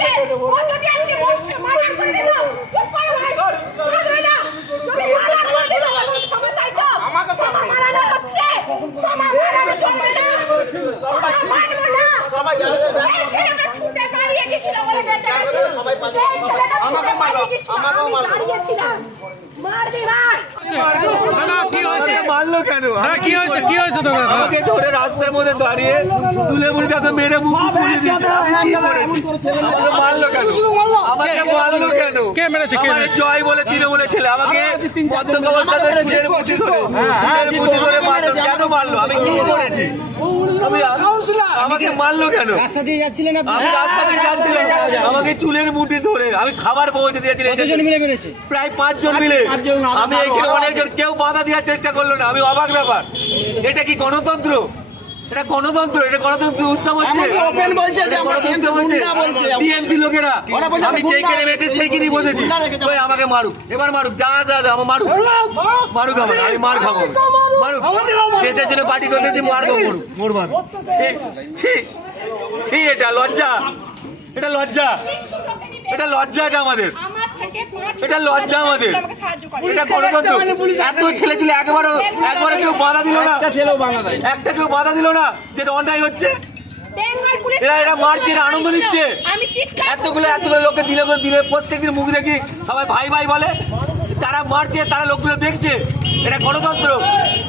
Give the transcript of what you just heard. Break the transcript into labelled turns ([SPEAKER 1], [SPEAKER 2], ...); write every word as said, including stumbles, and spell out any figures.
[SPEAKER 1] হচ্ছে ও যদি আজকে বসে মানা করে দিত চুপ করো ভাই মার হয় না যদি মানা করে দিত তখন ক্ষমা চাইতো ক্ষমা মানানো হচ্ছে ক্ষমা মানানো চলবে না ক্ষমা মানবো না সবাই জানে এই ছেলেটা ছুটে পালিয়ে গেছিল বলে বেঁচে গেছে সবাই পালিয়ে আমাকে মারো আমাকেও মারো পালিয়েছিলাম মার দি মার
[SPEAKER 2] দাদা কি হয়েছে
[SPEAKER 3] মারলো কেন?
[SPEAKER 2] দাদা কি হয়েছে কি হয়েছে দাদা
[SPEAKER 3] আমাকে ধরে রাস্তার মধ্যে দাঁড়িয়ে তুলে মুড়ি তাকে মেরে মুখ ফুলে দিয়েছে। আমি কি করেছি? আমাকে মারলো কেন? আমাকে মারলো কেন?
[SPEAKER 2] কে মেরেছে কে
[SPEAKER 3] আমার
[SPEAKER 2] মেরেছে
[SPEAKER 3] জয় বলে তৃণমূলের ছেলে আমাকে মদ্যপ অবস্থায় চুলের মুঠি ধরে চুলের মুঠি ধরে মারলো কেন? মারলো আমি কি করেছি? আমি আমাকে মারলো কেন?
[SPEAKER 4] রাস্তা দিয়ে যাচ্ছিলেন আপনি?
[SPEAKER 3] আমি রাস্তা দিয়ে যাচ্ছিলাম আমাকে চুলের মুঠি ধরে আমি খাবার পৌঁছে দিয়েছিলাম
[SPEAKER 4] কতজন মিলে মেরেছে?
[SPEAKER 3] প্রায় পাঁচজন মিলে। আমি এখানে অনেকজন কেউ বাধা দেওয়ার চেষ্টা করলো না। আমি অবাক ব্যাপার, এটা কি গণতন্ত্র? এটা গণতন্ত্র, এটা গণতন্ত্র উৎসব হচ্ছে। টিএমসি লোকেরা আমি যেইখানে বেঁচে সেইখানে বসেছি ওই আমাকে মারুক, এবার মারুক, যা যা যা আমার মারুক মারুক আমার, আমি মার খাবো মারুক। দেশের জন্য পার্টি করতেছি, মার খাবো মরুক মোর মার। ছি ছি, এটা লজ্জা, এটা লজ্জা, এটা লজ্জা, এটা আমাদের, এটা লজ্জা আমাদের, এটা গণতন্ত্র। এত ছেলে ছিল একবারও একবারও কেউ বাধা দিল না, একটা কেউ বাধা দিল না, যেটা অন্যায় হচ্ছে। এরা এরা মারছে, এরা আনন্দ নিচ্ছে। এতগুলো এতগুলো লোককে দিলে করে দিলে প্রত্যেকদিন মুখ দেখি সবাই ভাই ভাই বলে, তারা মারছে, তারা লোকগুলো দেখছে। এটা গণতন্ত্র।